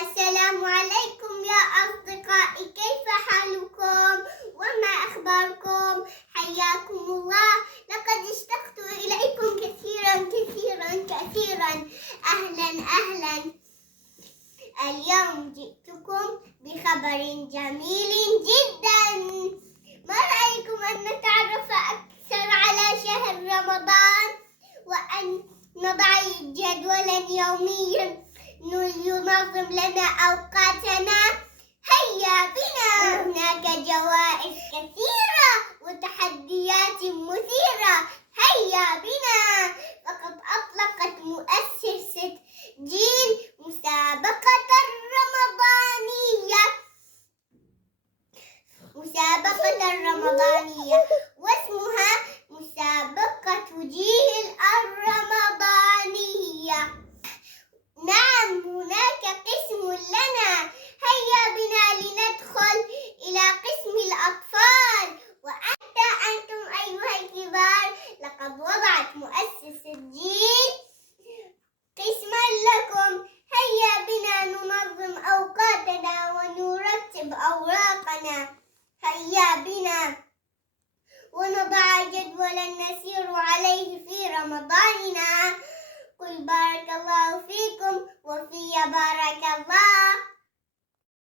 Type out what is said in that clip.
السلام عليكم يا أصدقائي، كيف حالكم؟ وما أخباركم؟ حياكم الله. لقد اشتقت إليكم كثيرا كثيرا كثيرا. أهلا. اليوم جئتكم بخبر جميل جدا. ما رأيكم أن نتعرف أكثر على شهر رمضان، وأن نضع جدولا يوميا ينظم لنا أوقاتنا؟ هيا بنا. هناك جوائز كثيرة وتحديات مثيرة. هيا بنا. فقد أطلقت مؤسسة جيل مسابقة الرمضانية واسمها مسابقة جيل الرمضانية. نعم، هناك قسم لنا. هيا بنا لندخل إلى قسم الأطفال. أنتم أيها الكبار، لقد وضعت مؤسسة جيل قسما لكم. هيا بنا ننظم أوقاتنا ونرتب أوراقنا. هيا بنا ونضع جدولا نسير عليه في رمضاننا. قل بارك الله فيكم وفي بارك الله.